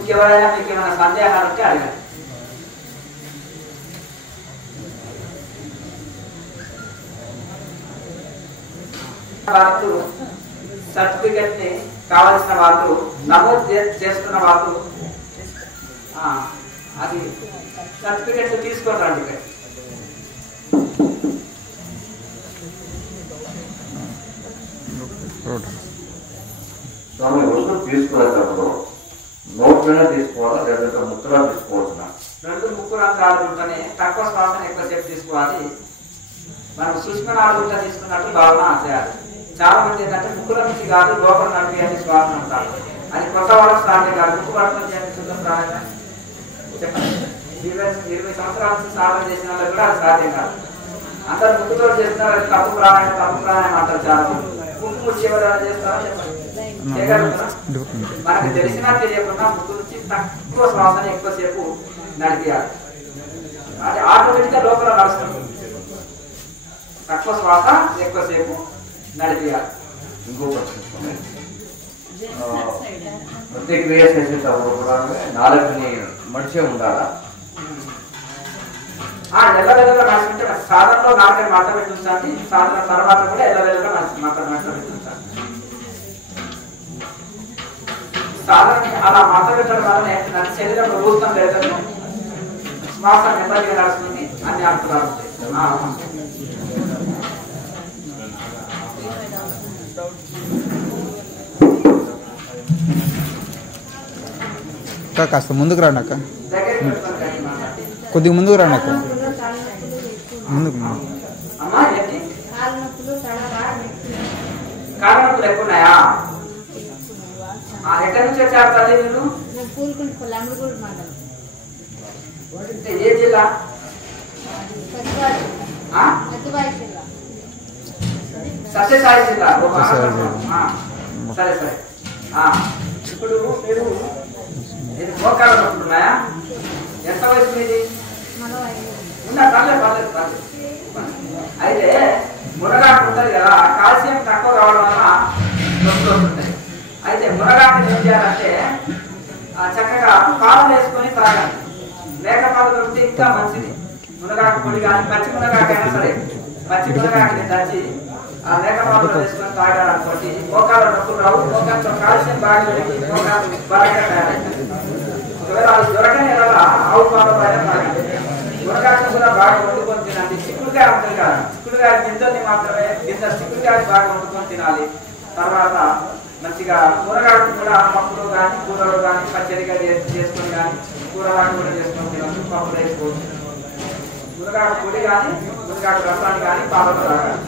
ఇంకెవరైనా మీకు ఏమైనా సందేహాలు ఉంటే అడగండి. వాళ్ళు సర్టిఫికెట్ ని కావాల్సిన వాళ్ళు నమోదు చేసుకున్న వాళ్ళు అది సర్టిఫికెట్ తీసుకొని రండి. ఇక్కడ స్వామి వస్తువు తీసుకునేటప్పుడు నోట్ మీద తీసుకోవాలా లేదా ముక్కలా తీసుకోవాల్సిన? రెండు ముక్కు రంధ్రాలు ఉంటేనే తక్కువ శ్వాసను ఎక్కువసేపు తీసుకోవాలి. మనం సూక్ష్మనాళుగా తీసుకున్నట్టు భావన చేయాలి. చాలా మంది ఏంటంటే ముక్కుల నుంచి కాదు లోపల నడిపి అని శ్వాసన ఉంటారు. అది కొత్త వాళ్ళకి సాధ్యం కాదు. ముక్కు పడుతుంది చేయండి శుద్ధం ప్రాణంగా చెప్పండి. 20 సంవత్సరాల నుంచి సాధన చేసిన వాళ్ళకి కూడా అది సాధ్యం కాదు. అందరు ముక్కుతో చేస్తున్నారు, అది తప్పు ప్రాణాయం అంటారు. చాలా మంది ముక్కు ముచ్చి ఎవరైనా చేస్తారో చెప్పండి, చేయగలుగుతారా? మనకి తెలిసినా తెలియకుండా ముక్కు నుంచి తక్కువ శ్వాసని ఎక్కువసేపు నడిపేయాలి. అది ఆటోమేటిక్ గా లోపల నడుస్తుంది. తక్కువ శ్వాస ఎక్కువసేపు నడిపేయాలి. ఇంకో ప్రశ్న, ప్రతిక్రియ చేసేటప్పుడు కూడా నాలుగుని మడిచే ఉండాలా? ఎల్లవెల్లగా నడుచుకుంటే సాధనలో నాలుగని మత పెట్టి ఉంచాలి. సాధన తర్వాత కూడా ఎల్లవెల్లగా మత పెట్టి ఉంచాలి. సాధన అలా మత పెట్టడం వల్ల శరీరంలో ఊతం లేదు, శ్వాస నెమ్మదిగా నడుస్తుంది, అన్ని అర్థాలు ఉంటాయి. కాస్త ముందుకు రాండి అక్క, కొద్దిగా ముందుకు రాండి అక్క, ముందుకు. కాళ్ళ నొప్పులు ఎక్కువ ఉన్నాయా? ఎక్కడి నుంచి వచ్చారు తల్లి మీరు? ఏ జిల్లా? సత్యసాయి జిల్లా. సరే సరే. ఇప్పుడు మీరు మోకాళ్ళ నొప్పులు ఉన్నాయా? ఎంత వయసు మీది? ఉన్నా పర్లేదు పర్లేదు పర్లేదు. అయితే మునగాకు ఉంటుంది కదా, కాల్షియం తక్కువ కావడం వల్ల నొప్పులు వస్తుంటాయి. అయితే మునగాకు ఏం చేయాలంటే చక్కగా పాలు వేసుకొని తాగాలి. మేకపాలు దొరికితే ఇంకా మంచిది. మునగాకు పొడి కానీ పచ్చి మునగాకైనా సరే, పచ్చి మునగాకుని దంచి ఆ మేకపాలు వేసుకొని తాగాలనుకోండి మోకాళ్ళ నొప్పులు రావు. మోకాళ్ళతో కాల్షియం బాగా పెరిగి మోకాలు బలంగా తయారవుతుంది. ఒకవేళ అది దొరకని ఎలా ఆవు పాలు పైన తాగండి. మునగాకు కూడా బాగా వండుకొని తినండి. చిక్కుడుకాయ ఉంటుంది కదా, చిక్కుడుకాయ గింజల్ని మాత్రమే చిక్కుడుకాయ బాగా వండుకొని తినాలి. తర్వాత మంచిగా మునగాకు కూడా పప్పులో కానీ కూరలో కానీ పచ్చడిగా చేసుకొని కానీ కూరలాగా కూడా చేసుకొని తినచ్చు. పప్పులు వేసుకోవచ్చు. మునగాకు పొడి కానీ మునగాకు రసాన్ని కానీ పాలలో తాగాలి.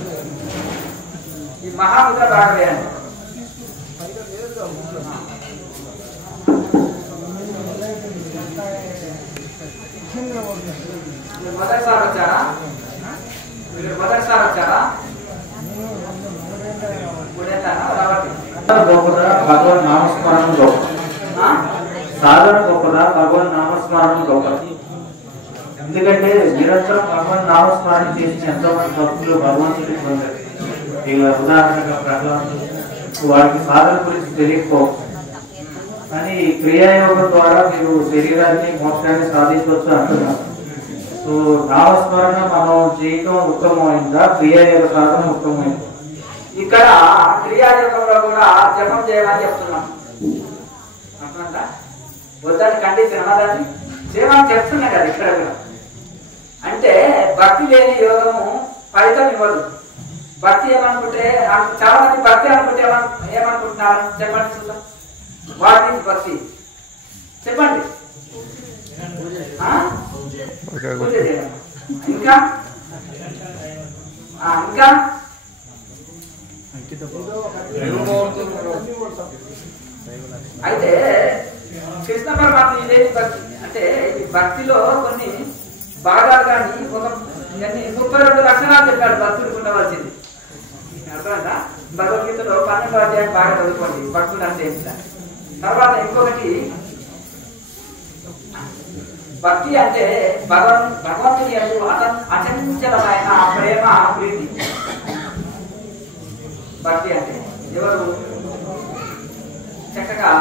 ఈ మహాముద్ర బాగా వేయండి. మొదటిసారి వచ్చారా? మీరు మొదటిసారి వచ్చారా? భగవన్ నామస్మరణం గొప్ప, సాధన గొప్పదా భగవన్ నామస్మరణం గొప్ప? ఎందుకంటే నిరంతరం భగవన్ నామస్మరణ చేసిన ఎంతో మంది భక్తులు భగవంతుడికి పొందారు. ఇలా ఉదాహరణగా ప్రహ్లాదుడు, వారికి సాధన గురించి తెలియకపోవచ్చు, కానీ క్రియాయోగం ద్వారా మీరు శరీరాన్ని మోక్షాన్ని సాధించవచ్చు అంటున్నారు. సో నామస్మరణ మనం చేయటం ఉత్తమమైందా, క్రియాయోగ సాధన ఉత్తమమైందా? ఇక్కడ క్రియాయోగంలో కూడా జపం చేయమని చెప్తున్నాం. అర్థమంతా వద్దని కండిషన్ అన్నదాన్ని చేయమని చెప్తున్నా కదా. ఇక్కడ కూడా అంటే భక్తి లేని యోగము ఫలితం ఇవ్వదు. భక్తి ఏమనుకుంటే చాలా మంది భక్తి అనుకుంటే ఏమనుకుంటున్నారు చెప్పండి చూద్దాం. వాట్ ఈజ్ భక్తి చెప్పండి. పూజ చేయడం. ఇంకా ఇంకా అయితే కృష్ణ పరమాత్మ ఇదేమి భక్తి అంటే ఈ భక్తిలో కొన్ని భాగాలు కానీ ఒక ఇవన్నీ 32 లక్షణాలు చెప్పాడు భక్తుడికి ఉండవలసింది. అర్థమైందా? భగవద్గీతలో 12వ అధ్యాయం బాగా చదువుకోండి భక్తుడు అంటే ఏంటి. తర్వాత ఇంకొకటి భక్తి అంటే భగవంతుని అచంచలమైన ప్రేమ ప్రీతి. భక్తి అంటే ఎవరు చక్కగా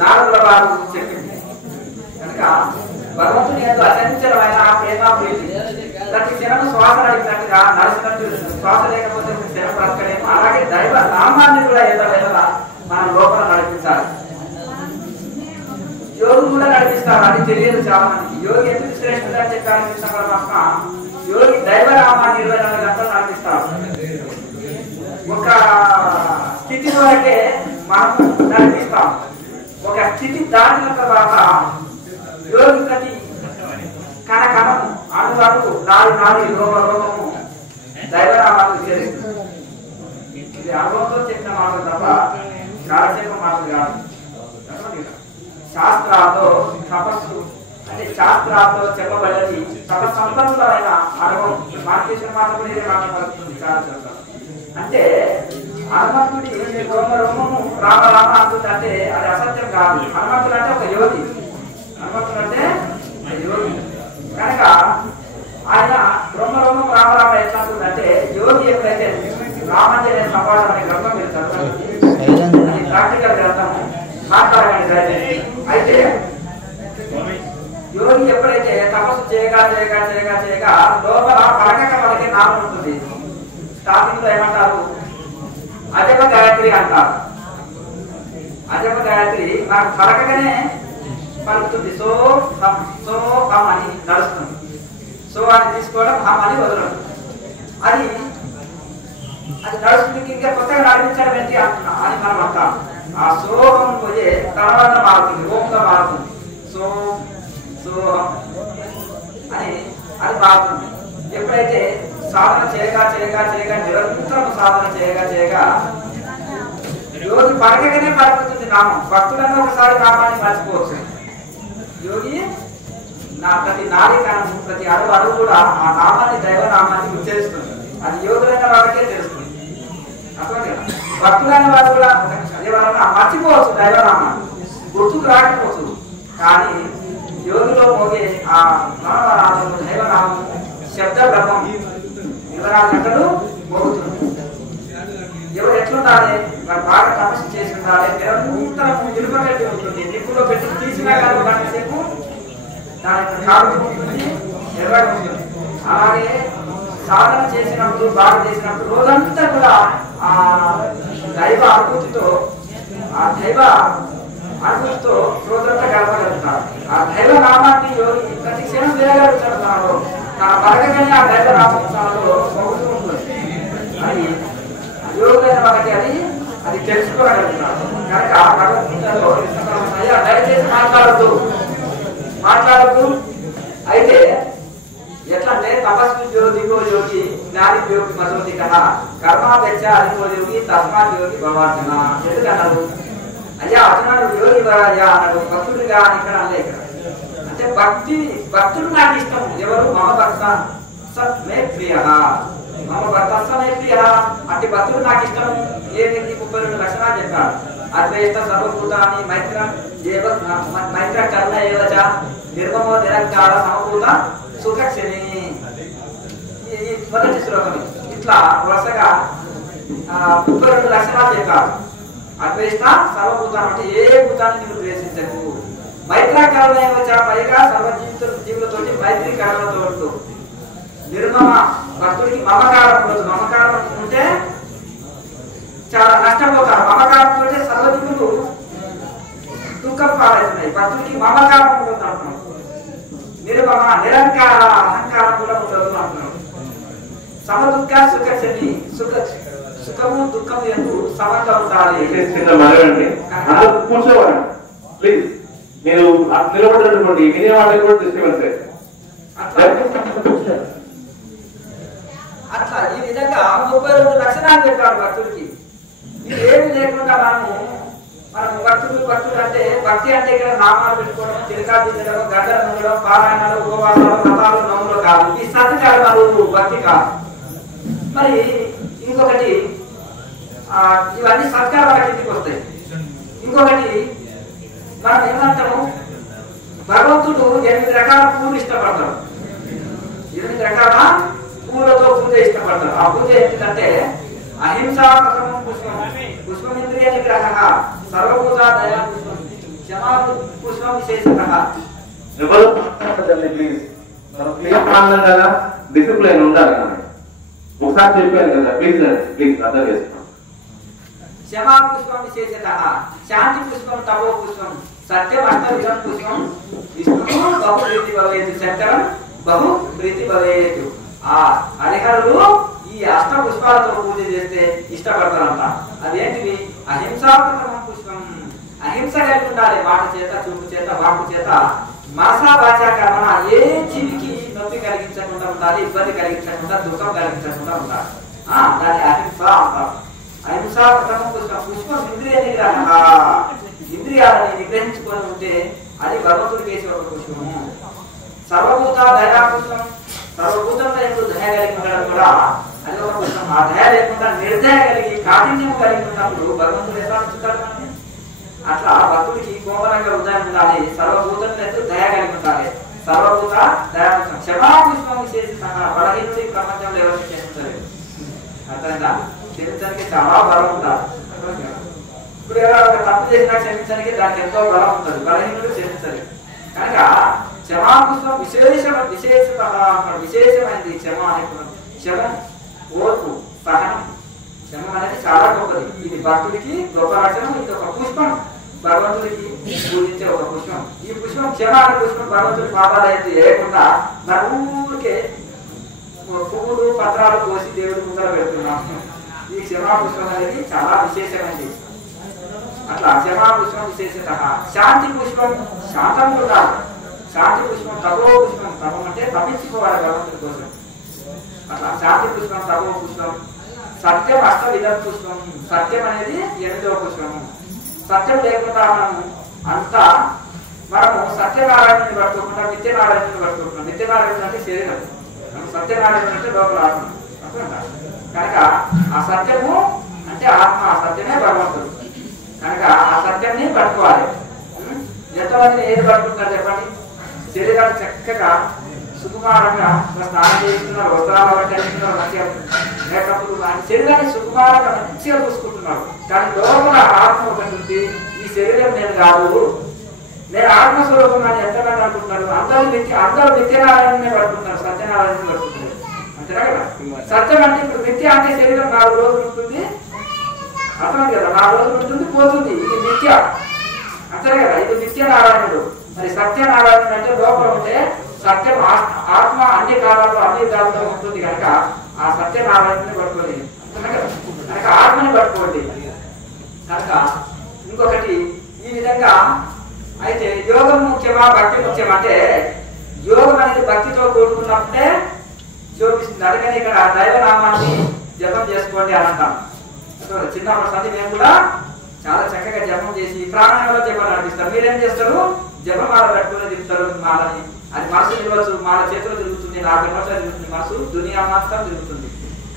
నారదుల వారు చెప్పింది కనుక భగవంతుని యొక్క అచంచలమైన ప్రేమ ప్రీతి. ప్రతి క్షణం శ్వాస నడిపినట్టుగా నడిచినట్టు శ్వాస లేకపోతే క్షణం బ్రతకలేము. అలాగే దైవ నామాన్ని కూడా ఎలా మనం లోపల నడిపించాలి. యోగి కూడా నడిపిస్తారు, అది తెలియదు చాలా మందికి. యోగి ఎందుకు శ్రేష్ఠుడు అని చెప్పారు కృష్ణ పరమాత్మ. యోగి దైవనామాన్ని 24 గంటలు నడిపిస్తారు. ఒక స్థితి వరకే మనం నడిపిస్తాం. ఒక స్థితి దాటిన తర్వాత యోగి ప్రతి కణకణము అణువణువు నాడి రోగము దైవనామాన్ని చేస్తుంది. ఇది అనుభవంతో చెప్పిన మాటలు తప్ప కాలక్షేప మాటలు కాదు. శాస్త్రాలతో తపస్సు అంటే శాస్త్రాలతో చెప్పబడేది తపస్సంపన్నులైన అనుభవం. మార్కేశ్వర మాట అంటే హనుమంతుడి రోమము రామ రామ అంటుంది అంటే అది అసత్యం కాదు. హనుమంతుడు అంటే ఒక యోగి. హనుమంతుడు అంటే యోగి కనుక ఆయన బ్రహ్మరోమం రామ రామ ఎట్లా అంటుందంటే యోగి ఎప్పుడైతే రామాంజనేయ సంవాదం అనే గ్రంథం మీరు చదవండి, అది ప్రాక్టికల్ గ్రంథము మాట్లాడకండి. అయితే యోగి ఎప్పుడైతే తపస్సు చేయగా లోపల పలకే నామం ఉంటుంది. స్టార్టింగ్ లో ఏమంటారు? అజప గాయత్రి అంటారు. అజప గాయత్రి నాకు పలకగానే పలుకుతుంది. సో హమ్ అని నడుస్తుంది. సో అని తీసుకోవడం, హమ్ అని వదలడం. అది నడుస్తుంది. ఇంకా కొత్తగా నడిపించడం ఏంటి అంటున్నా అని మనం అంటాం. ఆ సోహం పోయే తర్వాత మారుతుంది, ఓంగా మారుతుంది. సోహం అని అది మారుతుంది. ఎప్పుడైతే సాధన చేయగా నిరంతరం సాధన చేయగా యోగి పలకగానే పలుకుతుంది నామం. భక్తులన్నా ఒకసారి నామాన్ని మర్చిపోవచ్చు. యోగి ప్రతి నాడి కణము ప్రతి అడుగు కూడా ఆ నామాన్ని దైవనామాన్ని ఉచ్చరిస్తుంది. అది యోగులైన వాళ్ళకే తెలుస్తుంది. అర్థమైనా? భక్తులైన వాళ్ళు కూడా ఎవరన్నా మర్చిపోవచ్చు దైవనామాన్ని, గుర్తుకు రాకపోవచ్చు. కానీ యోగిలో మోగే ఆ నామనామము దైవనామము శబ్ద బ్రహ్మం 24 గంటలు మోగుతుంది. ఎవరు ఎట్లుండాలి? వారు బాగా తపస్సు చేసి ఉండాలి. నిరంతరం నిలుపగట్టి ఉంటుంది. నిప్పులో పెట్టి తీసినా కానీ గంట సేపు దాని కాలుతూ ఉంటుంది, ఎర్రగా ఉంటుంది. అలాగే సాధన చేసినప్పుడు బాగా చేసినప్పుడు రోజంతా కూడా ఆ దైవ అనుభూతితో రోజంతా గడపగలుగుతారు. ఆ దైవ నామాన్ని యోగి ప్రతి క్షణం వేయగలుగుతాడు. నా బలగనే ఆ దైవ నామంలో పొగుతూ ఉంటుంది. అది యోగులైన వాళ్ళకి అది తెలుసుకోగలుగుతారు. కనుక భగవద్గీతలో దయచేసి మాట్లాడద్దు. అయితే ఎట్లా అంటే తపస్సు దిగో యోగి జ్ఞాని యోగి మధుమతి కన్నా కర్మాపేక్ష అదిగో యోగి తస్మాత్ యోగి భవార్జున. ఎందుకన్నారు? అయ్యా అతను యోగి అయ్యా అన్నాడు. భక్తుడిగా ఇక్కడ అనలే. ఇక్కడ అంటే భక్తుడు నాకు ఇష్టం. ఎవరు? మమ భక్త సమే ప్రియ, మమ భక్త సమే ప్రియ. అంటే భక్తుడు నాకు ఇష్టం. ఏ వ్యక్తి 32 లక్షణాలు చెప్పాడు. అద్వేష్ట సర్వభూతాన్ని మైత్ర కర్ణ ఏవచ నిర్మమో నిరంకార సమభూత సుఖక్షణి. ఈ మొదటి శ్లోకం. ఇట్లా వరుసగా 32 లక్షణాలు చెప్పారు. అద్వేష్ట సర్వభూతాన్ని అంటే ఏ భూతాన్ని నువ్వు ద్వేషించకు. మైత్రకరణ ఏవచ పైగా జీవులతోటి మైత్రి కరణతో. నిర్మమ భక్తుడికి మమకారం ఉండదు. మమకారం ఉంటే చాలా నష్టపోతారు. మమకారంతో సర్వజీవులు దుఃఖం పాలవుతున్నాయి. భక్తుడికి మమకారం ఉండదు అంటున్నాం. నిర్మమ నిరంకార అహంకారం కూడా ఉండదు అంటున్నాం. సమదుఃఖ సుఖక్షణి. సుఖము దుఃఖము ఎందు సమంగా ఉండాలి. కూర్చోవాలండి ప్లీజ్. నేను నిలబడినటువంటి వినే వాళ్ళకి కూడా డిస్టర్బెన్స్. అట్లా ఈ విధంగా 32 లక్షణాలు చెప్పాడు భక్తుడికి. ఇది ఏమి లేకుండా మనం భక్తుడు అంటే భక్తి అంటే ఇక్కడ నామాలు పెట్టుకోవడం, చిరకా తీయడం, గడ్డలు నొంగడం, పారాయణాలు, ఉపవాసాలు, వ్రతాలు, నోములు కాదు, ఈ సత్కర్మలు భక్తి కాదు. మరి ఇంకొకటి ఇవన్నీ సత్కర్మల కిందికి వస్తాయి. ఇంకొకటి మనం ఏమంటాము, భగవంతుడు 8 రకాల పూలు ఇష్టపడతాడు. 8 రకాల పూలతో పూజ ఇష్టపడతాడు. ఆ పూజ ఏంటంటే అహింసా ప్రథమం పుష్పం, పుష్పమింద్రియ నిగ్రహ, సర్వభూత దయా పుష్పం, క్షమా పుష్పం విశేషత. ఎవరు మాట్లాడదండి ప్లీజ్. మనం క్లియర్ మాట్లాడాలి కదా, డిసిప్లైన్ ఉండాలి కదా. ఒకసారి చెప్పాను కదా, ప్లీజ్ ప్లీజ్ అర్థం చేసుకోండి. క్షమా పుష్పం విశేషత, శాంతి పుష్పం, తపో పుష్పం, సత్యం అష్టవిధం పుష్పం, విష్ణు బహు ప్రీతి భవేతు, శంకరం బహు ప్రీతి భవేతు. ఆ హరిహరులు ఈ అష్ట పుష్పాలతో పూజ చేస్తే ఇష్టపడతారంట. అదేంటివి? అహింసాత్మకం పుష్పం, అహింస కలిగి ఉండాలి. మాట చేత, చూపు చేత, వాక్కు చేత, మనసా వాచా కర్మణ ఏ జీవికి నొప్పి కలిగించకుండా ఉండాలి, ఇబ్బంది కలిగించకుండా, దుఃఖం కలిగించకుండా ఉండాలి. దాన్ని అహింస అంటారు. అహింసా ప్రథమం పుష్పం, పుష్పం ఇంద్రియ నిగ్రహ, ఇంద్రియాలని నిగ్రహించుకొని ఉంటే అది భగవంతుడికి వేసే ఒక పుష్పము. సర్వభూత దయా పుష్పం, సర్వభూతంలో ఎప్పుడు దయ కలిగి ఉండడం కూడా అది ఒక పుష్పం. ఆ దయ లేకుండా నిర్దయ కలిగి కాఠిన్యం కలిగి ఉన్నప్పుడు భగవంతుడు ఎలా ఉంచుతాడు మనల్ని? అట్లా భక్తుడికి కోమలంగా హృదయం ఉండాలి, సర్వభూతంలో ఎప్పుడు దయ కలిగి ఉండాలి. సర్వభూత దయా పుష్పం, క్షమా పుష్పం విశేష, బలహీనుడి ప్రపంచంలో ఎవరు చేస్తారు? అర్థంగా క్షమించడానికి చాలా బలం ఉంటారు. ఇప్పుడు ఎవరో ఒక తప్పు చేసినా క్షమించడానికి దానికి ఎంతో బలం ఉంటుంది. బలహీనుడు క్షమించరు. కనుక క్షమాపుష్పం విశేషమైనది క్షమ అనేది. క్షమం, ఓర్పు, సహనం. క్షమం అనేది చాలా గొప్పది. ఇది భక్తుడికి గొప్ప లక్షణం. ఇది ఒక పుష్పం, భగవంతుడికి పూజించే ఒక పుష్పం. ఈ పుష్పం క్షమ అనే పుష్పం భగవంతుడి పాదాలు అయితే వేయకుండా మన ఊరికే పువ్వులు పత్రాలు కోసి దేవుడి ముందర పెడుతున్నాం. ఈ క్షమా పుష్పం అనేది చాలా విశేషమైనది. అట్లా క్షమా పుష్పం విశేషత. శాంతి పుష్పం, శాంతం ఉండాలి. శాంతి పుష్పం, తపో పుష్పం, తపం అంటే తప్పించుకోవాలి భగవంతుడి కోసం. అట్లా శాంతి పుష్పం, తపో పుష్పం. సత్యం అష్టవిధ పుష్పం, సత్యం అనేది 8వ పుష్పము. సత్యం లేకుండా మనము సత్యనారాయణని పట్టుకోకుండా నిత్యనారాయణని పట్టుకుంటున్నాం. నిత్యనారాయణ అంటే శరీరం, సత్యనారాయణ అంటే లోపల ఆత్మ. కనుక ఆ సత్యము అంటే ఆత్మ, ఆ సత్యమే భగవంతుడు. కనుక ఆ సత్యాన్ని పట్టుకోవాలి. ఎంతమందిని ఏది పట్టుకుంటారు చెప్పండి? శరీరాన్ని చక్కగా సుకుమారంగా స్నానం చేస్తున్నారు, వస్త్రాలు పట్టేస్తున్నారు, మంచిగా మేకప్లు కానీ శరీరాన్ని సుకుమారంగా మంచిగా చూసుకుంటున్నారు. కానీ లోపల ఆత్మ ఒకటి ఉంది, ఈ శరీరం నేను కాదు, నేను ఆత్మస్వరూపం అని ఎంతమంది అనుకుంటున్నారు? అందరూ నిత్యనారాయణనే పట్టుకుంటారు, సత్యనారాయణ పట్టుకుంటారు. అంతేనా కదా? సత్యం అంటే ఇప్పుడు నిత్య అంటే శరీరం 4 రోజులు ఉంటుంది, అర్థం కదా, 4 రోజులు ఉంటుంది, పోతుంది. ఇది నిత్య, అంతే కదా, ఇది నిత్యనారాయణుడు. మరి సత్యనారాయణుడు అంటే లోపల ఉంటే సత్యం ఆత్మ అన్ని కాలాల్లో అన్ని విధాలుగా ఉంటుంది. కనుక ఆ సత్యనారాయణని పట్టుకోండి, అంతేనా కదా. కనుక ఆత్మని పట్టుకోండి. కనుక ఇంకొకటి ఈ విధంగా అయితే యోగం ముఖ్యమా భక్తి ముఖ్యం అంటే యోగం అనేది భక్తితో కూడుకున్నప్పుడే చూపిస్తుంది. అందుకని ఇక్కడ దైవనామాన్ని జపం చేసుకోండి అని అంటాం. చిన్నప్పటి సంది మేము కూడా చాలా చక్కగా జపం చేసి ప్రాణాయామంలో జపం నడిపిస్తారు. మీరేం చేస్తారు? జపమాల పెట్టుకుని తిరుగుతారు మాలని. అది మనసు తిరగచ్చు, మాల చేతులు తిరుగుతుంది, 40 నిమిషాలు తిరుగుతుంది, మనసు దునియా మొత్తం తిరుగుతుంది.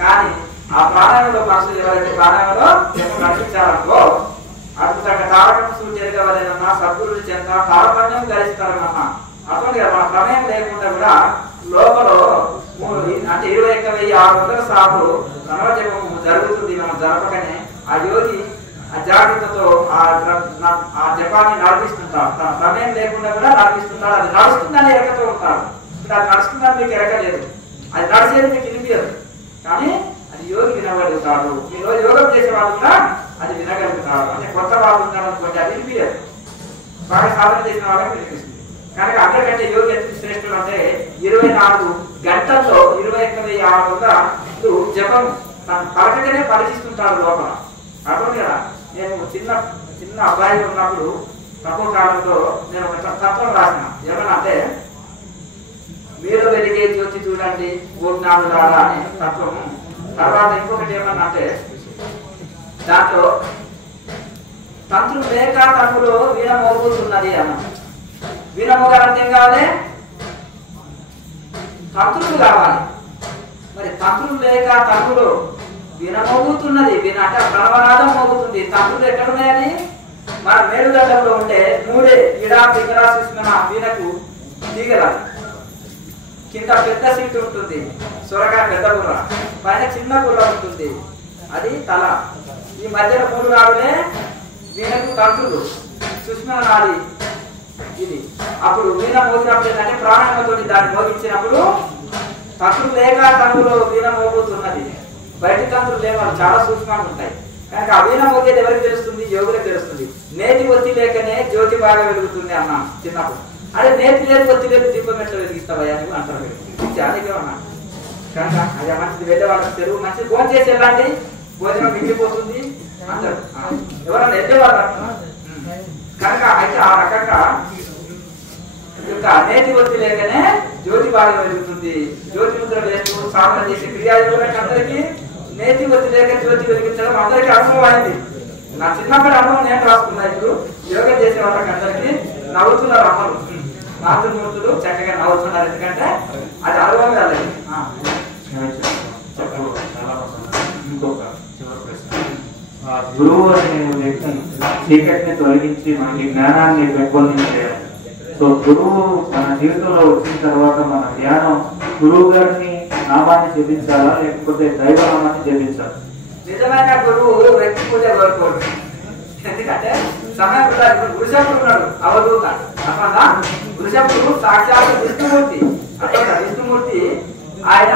కానీ ఆ ప్రాణాయామంలో మనసు ఎవరైతే ప్రాణాయామంలో జపం నడిపించాలనుకో అద్భుతంగా తారకం సూచనగా సద్గురుడి చెంత తారతమ్యం ధరిస్తారన్నమా. అటువంటి మన ప్రమేయం లేకుండా కూడా లోపల అంటే 21,600 సార్లు సమజపము జరుగుతుంది. మనం జరపకనే ఆ యోగి ఆ జాగ్రత్తతో ఆ జపాన్ని నడిపిస్తుంటాడు. తన ప్రమేయం లేకుండా కూడా నడిపిస్తుంటాడు. అది నడుస్తుందని ఎరకతో ఉంటాడు. ఇప్పుడు అది నడుస్తుందని మీకు ఎరకలేదు, అది నడిచేది మీకు వినిపించదు. కానీ అది యోగి వినగలుగుతాడు. మీరు యోగం చేసే వాళ్ళు కూడా అది వినగలుగుతాడు. అంటే కొత్త వాళ్ళు ఉన్నారనుకోండి, అది వినిపించదు. బాగా సాధన చేసిన వాళ్ళకి వినిపిస్తుంది. కనుక అందరికంటే యోగి ఎంత శ్రేష్ఠుడు అంటే 24 గంటల్లో 21,600 జపం పలకగానే పలికిస్తుంటాడు లోపల. అర్థం కదా. నేను చిన్న అబ్బాయి ఉన్నప్పుడు తక్కువ కాలంలో నేను ఒక తత్వం రాసిన. ఏమన్నా అంటే మీరు వెలిగే జ్యోతి చూడండి ఓ జ్ఞానులారా అనే తత్వం. తర్వాత ఇంకొకటి ఏమన్నా అంటే దాంట్లో తంత్రులు లేక తనులో వీణ మోగుతున్నది అన్న. వీణ మోగాలంటే ఏం కావాలి? తంత్రులు కావాలి. మరి తంత్రులు లేక తంత్రులు వీణ మోగుతున్నది, వీణ అంటే ప్రణవనాదం మోగుతుంది. తంత్రులు ఎక్కడున్నాయని మన మేలుగడ్డంలో ఉండే మూడే ఇడా పిగరా సుష్మన వీణకు తీగల కింద పెద్ద సీటు ఉంటుంది, సొరకాయ పెద్ద బుర్ర, పైన చిన్న బుర్ర ఉంటుంది, అది తల. ఈ మధ్యన 3 నాడులే వీణకు తంత్రులు, సుష్మన నాడి ఇది. అప్పుడు వీణ మోగినప్పుడు ఏంటంటే ప్రాణాయామతో దాన్ని మోగించినప్పుడు తంత్రులు లేక తంత్రులు వీణ మోగుతున్నది. బయట తంత్రులు లేక చాలా సూక్ష్మంగా ఉంటాయి కనుక ఆ వీణ మోగేది ఎవరికి తెలుస్తుంది? యోగులకు తెలుస్తుంది. నేతి ఒత్తి లేకనే జ్యోతి బాగా వెలుగుతుంది అన్నా చిన్నప్పుడు. అదే నేతి లేదు ఒత్తి లేదు దీపం ఎట్లా వెలిగిస్తావా అని అంటారు. అదేమన్నా కనుక అది మంచిది, వెళ్ళే వాళ్ళకి తెలుగు మంచిది. భోజనం చేసి వెళ్ళండి, భోజనం మిగిలిపోతుంది అందరు ఎవరన్నా వెళ్ళేవాళ్ళు కనుక. అయితే ఆ రకంగా నేతి ఒత్తి లేకనే జ్యోతి బాగా వెలుగుతుంది. జ్యోతి ముద్ర వేస్తూ సాధన చేసే క్రియాయోగులకు అందరికీ నేతి ఒత్తి లేక జ్యోతి వెలిగించడం అందరికీ అనుభవం అయింది. నా చిన్నప్పటి అనుభవం నేను రాసుకున్నా. ఇప్పుడు యోగా చేసే వాళ్ళకి అందరికీ నవ్వుతున్నారు అమ్మలు, మాతృమూర్తులు చక్కగా నవ్వుతున్నారు. ఎందుకంటే అది అనుభవం కాదు. ఇంకొక చివరి ప్రశ్న, గురువు అనే వ్యక్తి చీకటిని తొలగించి మనకి జ్ఞానాన్ని పెంపొందించేయాలి. సో గురువు మన జీవితంలో వచ్చిన తర్వాత మన ధ్యానం గురువు గారిని నామాన్ని జపించాలా లేకపోతే దైవ నామాన్ని జపించాలా? నిజమైన గురువు వ్యక్తి పూజ కోరుకోడు. ఎందుకంటే సమయం వృషభుడు ఉన్నాడు, అవధూత అసలు వృషభుడు సాక్షాత్ విష్ణుమూర్తి. విష్ణుమూర్తి ఆయన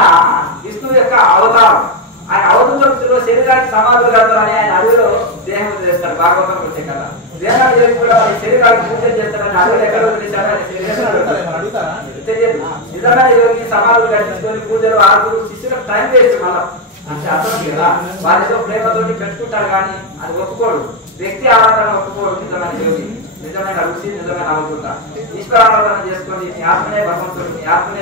విష్ణువు యొక్క అవతారం. ఆయన అవధూతులో శరీరానికి సమాధులు కడతారని ఆయన అడవిలో దేహం చేస్తారు. భాగవతం వచ్చే కదా దేహాన్ని యోగి కూడా శరీరానికి పూజలు చేస్తారని అడవులు ఎక్కడ వదిలేశారు ఆయన తెలియదు. నిజమైన యోగి సమాధులు కట్టించుకొని పూజలు ఆరుగురు శిష్యులకు టైం వేస్ట్ మళ్ళా అంటే అర్థం కదా. వారితో ప్రేమతోటి పెట్టుకుంటారు కానీ అది ఒప్పుకోడు. వ్యక్తి ఆరాధన ఒప్పుకోడు నిజమైన యోగి, నిజమైన ఋషి, నిజమైన అవధూత. ఈశ్వరారాధన చేసుకొని నీ ఆత్మనే భగవంతుడు, నీ ఆత్మనే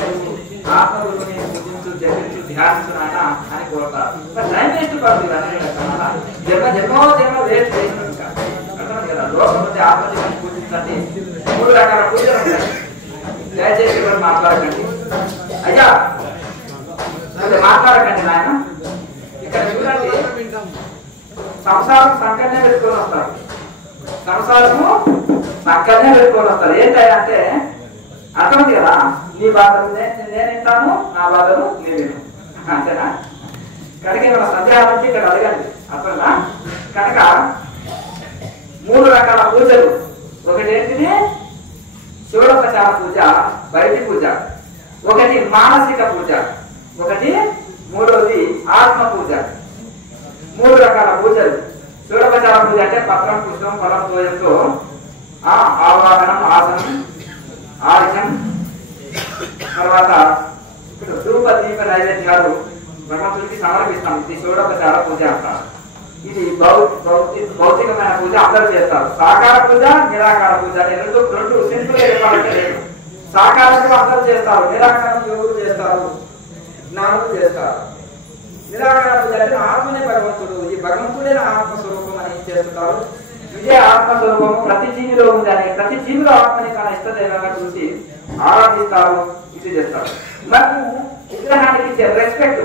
ఆత్మ గురువుని పూజించు, జపించు, ధ్యానించు నాయన అని కోరుతారు. టైం వేస్ట్ పడుతుంది అనే జన్మో జన్మ వేస్ట్ చేసినట్టు కాదు. అర్థం కదా. లోకం నుండి ఆత్మని పూజించండి. 3 రకాల పూజలు ఉంటాయి. దయచేసి ఎవరు మాట్లాడకండి అయ్యా, మాట్లాడకండి నాయన. ఇక్కడ చూడండి, సంసారం సంకల్నే పెట్టుకొని వస్తారు. సంసారము సంకల్నే పెట్టుకొని వస్తారు. ఏంటంటే అర్థం కదా. నీ బాధలు నేను వింటాను, నా బాధలు నేను విను, అంతేనా? కనుక మన సందేహానికి ఇక్కడ అడగండి. అర్థంగా కనుక 3 రకాల పూజలు. ఒకటి ఏంటిది? షోడోపచార పూజ, బయటి పూజ. ఒకటి మానసిక పూజ, ఒకటి మూడవది ఆత్మ పూజ. 3 రకాల పూజలు. షోడోపచార పూజ అంటే పత్రం, పుష్పం, ఫలం, పూజలతో ఆవాహనం, ఆసనం, ఆర్ఘ్యం, తర్వాత ఇప్పుడు ధూప దీప నైవేద్యాలు భగవంతుడికి సమర్పిస్తాం. ఇది షోడోపచార పూజ అంటారు. ఇది భౌతికమైన పూజ అందరూ చేస్తారు. సాకార పూజ, నిరాకార పూజ అని రెండు సింపుల్ గా చెప్పాలంటే లేదు. సాకారం అందరూ చేస్తారు, నిరాకారం యోగులు చేస్తారు, జ్ఞానులు చేస్తారు. నిరాకార పూజ అంటే ఆత్మనే భగవంతుడు, ఈ భగవంతుడే ఆత్మస్వరూపం అని చేస్తుంటారు. ఇదే ఆత్మస్వరూపము ప్రతి జీవిలో ఉంది అని, ప్రతి జీవిలో ఆత్మని తన ఇష్టదైవంగా చూసి ఆరాధిస్తారు, ఇది చేస్తారు. మనకు విగ్రహానికి ఇచ్చే రెస్పెక్ట్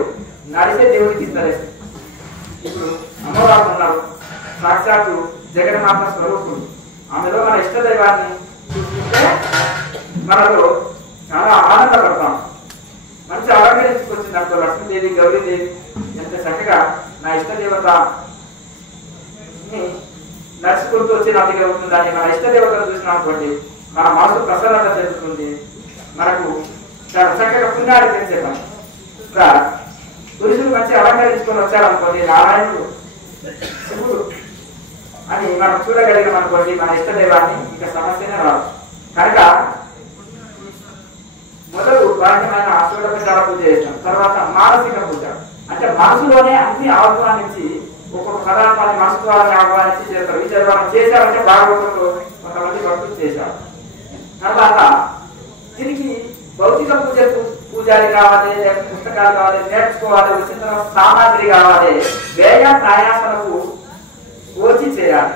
నడిచే దేవుడికి ఇస్తారు. ఇప్పుడు అమ్మవారు ఉన్నారు, సాక్షాత్తు జగన్మాత స్వరూపుడు. ఆమెలో మన ఇష్టదైవాన్ని చూసుకుంటే మనలో చాలా ఆనందపడతాం. మంచి అలంకరించుకొచ్చింది అనుకో, లక్ష్మీదేవి, గౌరీదేవి ఎంత చక్కగా నా ఇష్టదేవత నడుచుకుంటూ వచ్చి నా దగ్గర ఉంటుందని మన ఇష్టదేవతను చూసినా అనుకోండి, మన మనసు ప్రసన్నత జరుగుతుంది. మనకు చాలా చక్కగా పుణ్యాలు తెలిసే పని. పురుషులు మంచి అలంకరించుకొని వచ్చారనుకోండి, నారాయణుడు, శివుడు అని మనం చూడగలిగాం అనుకోండి మన ఇష్టదైవాన్ని, ఇక సమస్యనే రాదు. కనుక మొదలు బాధ్యమైన షోడోపచార పూజ చేస్తాం. తర్వాత మానసిక పూజ అంటే మనసులోనే అన్ని ఆహ్వానించి ఒక్కొక్క పదార్థాన్ని మనసు ద్వారా ఆహ్వానించి చేస్తారు. ఈ చదవడం చేశారంటే భాగవతంలో కొంతమంది భక్తులు చేశారు. తర్వాత దీనికి భౌతిక పూజారి కావాలి, పుస్తకాలు కావాలి, నేర్చుకోవాలి, వచ్చిన తర్వాత సామాగ్రి కావాలి, వ్యయ ప్రయాసాలకు ఓచి చేయాలి.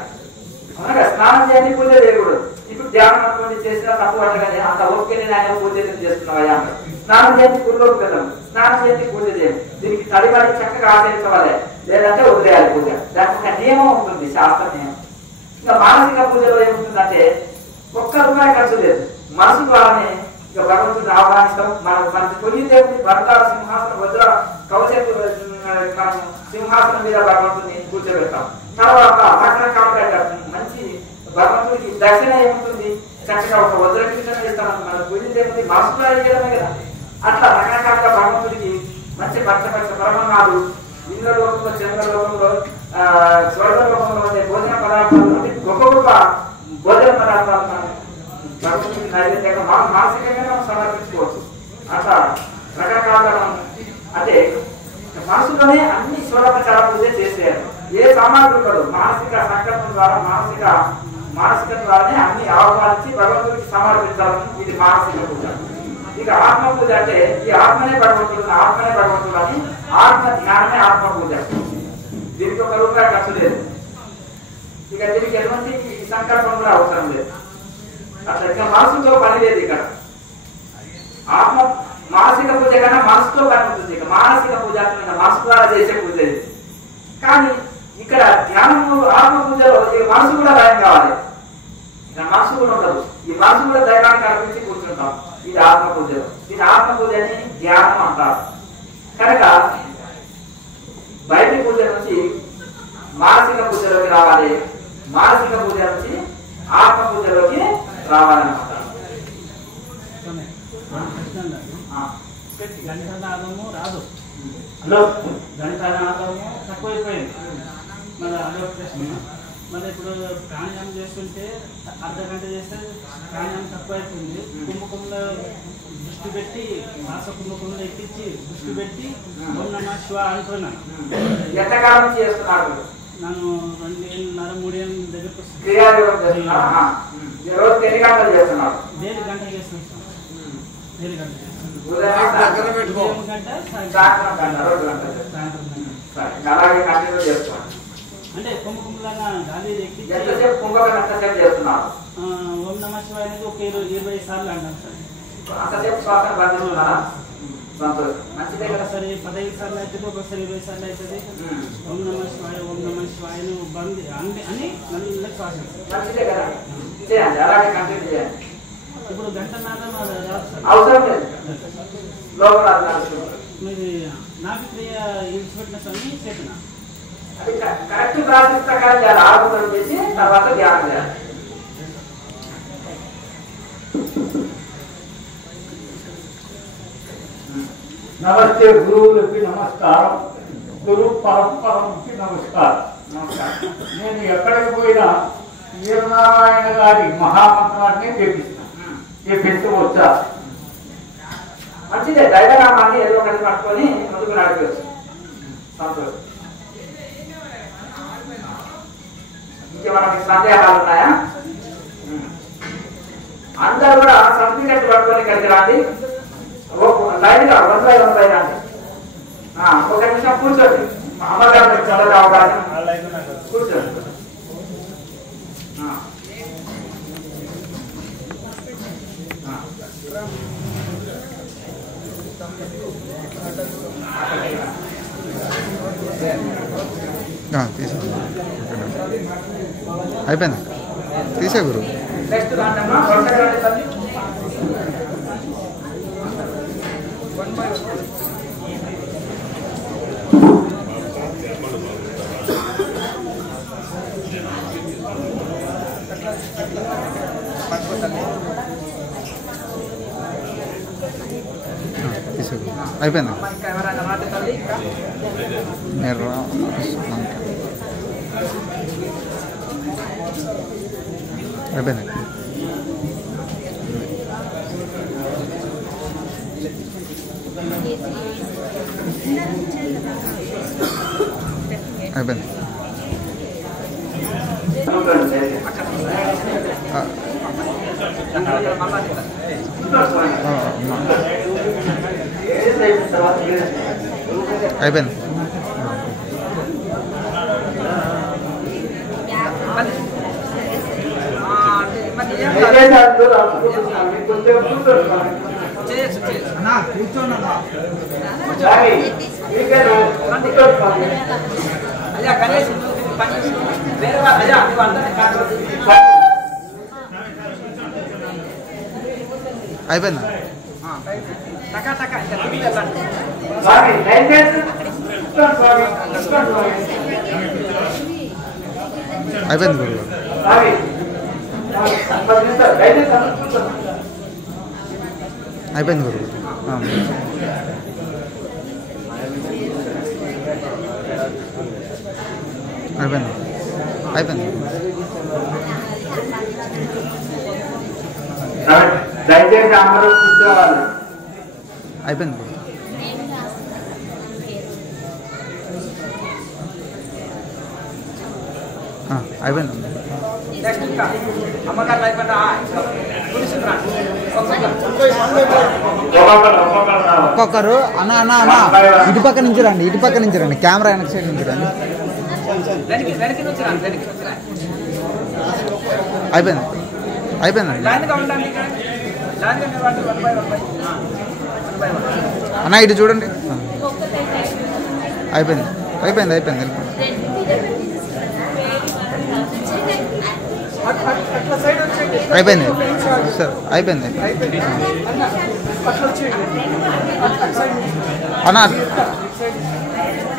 అవునగా స్నానం చేయని పూజ చేయకూడదు. ఇప్పుడు ధ్యానం అనుకోండి చేసినా తప్పు అంటే కానీ అంత ఓకే నేను ఆయన పూజ చేస్తున్నావా స్నానం చేసి గుళ్ళోకి వెళ్దాం, స్నానం చేసి పూజ చేయాలి. దీనికి తడిబడి చక్కగా ఆచరించవాలి, లేదంటే వదిలేయాలి పూజ. దానికి ఒక నియమం ఉంటుంది, శాస్త్ర నియమం. ఇంకా మానసిక పూజలో ఏముంటుందంటే ఒక్క రూపాయి ఖర్చు లేదు, మనసు ద్వారానే ఇక భగవంతుడిని ఆహ్వానిస్తాం. మనకి పొందితే భర్తాల సింహాసనం వజ్ర కవచపు మనం సింహాసనం మీద భగవంతుని కూర్చోబెడతాం. తర్వాత రకరకాలుగా మంచి భగవంతుడికి దక్షిణ ఏముంటుంది, చక్కగా ఒక వజ్ర కిరీటం ఇస్తాం. మనం పొందితే మనసు ద్వారా చేయడమే కదా. అట్లా రకరకాలుగా భగవంతుడికి మంచి పచ్చపచ్చ పరమనాడు ఇంద్రలోకంలో, చంద్రలోకంలో, స్వర్గలోకంలో ఉండే భోజన పదార్థాలు అంటే గొప్ప గొప్ప భోజన పదార్థాలు మనం భగవంతుడికి నైవేద్యంగా మనం మానసికంగా మనం సమర్పించుకోవచ్చు. అట్లా రకరకాలుగా మనం అంటే మనసులోనే అన్ని షోడోపచార పూజ చేసేయాలి. ఏ సామాగ్రి ఉండదు, మానసిక సంకల్పం ద్వారా మానసిక ద్వారానే అన్ని ఆహ్వానించి భగవంతుడికి సమర్పించాలని ఇది మానసిక పూజ. ఇక ఆత్మ పూజ అంటే ఈ ఆత్మనే భగవంతుడు, ఆత్మనే భగవంతుడు అని ఆత్మ ధ్యానమే ఆత్మ పూజ. దీనికి ఒక రూపాయి ఖర్చు లేదు. ఇక దీనికి ఎటువంటి సంకల్పం కూడా అవసరం లేదు. అట్లా ఇక మనసుతో పని లేదు. ఇక్కడ ఆత్మ మానసిక పూజ కన్నా మనసుతో పని ఉంటుంది. ఇక మానసిక పూజ మనసు ద్వారా చేసే పూజ ఇది. కానీ ఇక్కడ ధ్యానము ఆత్మ పూజలో ఇక మనసు కూడా భయం కావాలి. ఇక మనసు కూడా ఉండదు, ఈ మనసు కూడా దైవానికి అర్పించి కూర్చుంటాం. ఇది ఆత్మ పూజలో. ఇది ఆత్మ పూజ అని ధ్యానం అంటారు. కనుక బయటి పూజ నుంచి మానసిక పూజలోకి రావాలి, మానసిక పూజ నుంచి ఆత్మ పూజలోకి రావాలన్నమాట. గంటనాదము రాదు, గంటనాదము తక్కువైపోయింది. మళ్ళీ అదొక ప్రశ్న. మళ్ళీ ఇప్పుడు ప్రాణాయామం చేస్తుంటే అర్ధ గంట చేస్తే ప్రాణాయామం తక్కువైపోయింది. కుంభకంలో దృష్టి పెట్టి శ్వాస కుంభకంలో ఎక్కించి దృష్టి పెట్టి ఓం నమః శివాయ అంటున్నాను. ఎంతకాలం చేస్తున్నాడు? నన్ను 2 ఏళ్ళన్నర 3 ఏళ్ళ దగ్గరకు వస్తుంది. రోజు ఎన్ని గంటలు చేస్తున్నాడు? డైలీ గంట చేస్తున్నాను సార్. డైలీ గంట చేస్తున్నాను. అలాగే కంటిన్యూ చేస్తున్నాడు. అంటే కుంభకంలాగా గాలి ఎక్కి ఎంతసేపు కుంభకం ఎంతసేపు చేస్తున్నాడు? ఓం నమః శివాయ అనేది ఒక 20 సార్లు అంటాం సార్. అంతసేపు శ్వాసను బంధిస్తున్నారా? సంతోషం, మంచిదే కదా. ఒకసారి 15 సార్లు అవుతుంది, ఒకసారి 20 సార్లు అవుతుంది. ఓం నమః శివాయ ఓం నమః శివాయ బంద్ అని నన్ను శ్వాస మంచిదే కదా, చేయండి. అలాగే కంటిన్యూ చేయండి. ఇప్పుడు గంటన్నర రాదు సార్, అవసరం లేదు. లోపల మీరు నాకు క్రియ ఇన్స్పెక్ట్న అని చెప్పిన అది కరెక్ట్ ప్రాసెస్ ప్రకారం చేయాలి. ఆరోగ్యం చేసి తర్వాత ధ్యానం చేయాలి. నమస్తే గురువులకి నమస్కారం, గురు పరంపరకి నమస్కారం. నేను ఎక్కడికి పోయినా వీరనారాయణ గారి మహామంత్రాన్ని చేపిస్తూ వచ్చా. మంచిదే, దైవనామాన్ని ఏదో ఒకటి పట్టుకొని ముందుకు నడిపేచ్చు. సంతోషం. ఇంకేమైనా సందేహాలు ఉన్నాయా? అందరూ కూడా సర్టిఫికెట్ పట్టుకొని ఇక్కడికి రండి. లైన్ గా 1 బై 1 రండి. ఒక నిమిషం కూర్చోండి. అమ్మగారు చల్లగా అవకాశం కూర్చోండి. తీసే అయిపోయింది, తీసే గురు. నెక్స్ట్ దాంట్లో కొట్టగలండి తల్లి. తీసే గురు, అయిపోయింది. ఇంకా ఎవరైనా మాట తల్లి? ఇంకా మీరు అయిపోయింది. అయిపోయింది. అయిపోయింది. కొంచెం అయ్యా కనీసం వేరే అయ్యా నువ్వు అందరినీ అయిపోయిందా టకా టకా అయిపోయింది గురువు అయిపోయింది గురువు అయిపోయింది అయిపోయింది దయచేసి అందరూ కూర్చోవాలి. అయిపోయింది గురువు అయిపోయింది నెక్స్ట్ ఇంకా అమ్మగారు అయిపోయినా ఒక్కొక్కరు అన్న అన్న అన్న ఇటు పక్క నుంచి రండి ఇటు పక్క నుంచి రండి కెమెరా వెనక సైడ్ నుంచి రండి వెనక్కి నుంచి రా అయిపోయింది అయిపోయిందండి లైన్గా ఉండండి లైన్గా నిలబడి 1 by 1 అన్న ఇటు చూడండి అయిపోయింది అయిపోయింది అయిపోయింది అట్లా సైడ్ వచ్చేయండి అయిపోయింది సార్ అయిపోయింది అట్లా వచ్చేయండి అన్న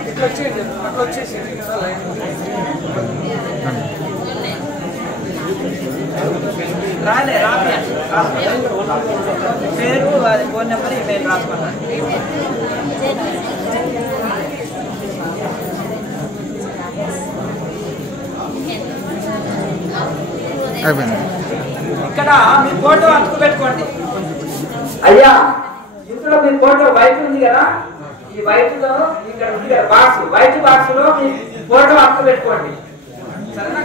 ఇట్లా వచ్చేయండి అట్లా వచ్చేసేయండి కదా లైన్ రాలే రాలే పేరు ఫోన్ నెంబర్ ఈమెయిల్ రాసుకున్నాను అయిపోయింది ఇక్కడ మీ ఫోటో అతుకు పెట్టుకోండి అయ్యా ఇంట్లో మీ ఫోటో వైట్ ఉంది కదా ఈ వైట్ లో ఇక్కడ ఉంది కదా బాక్స్ వైట్ బాక్స్ లో మీ ఫోటో అతుకు పెట్టుకోండి సరేనా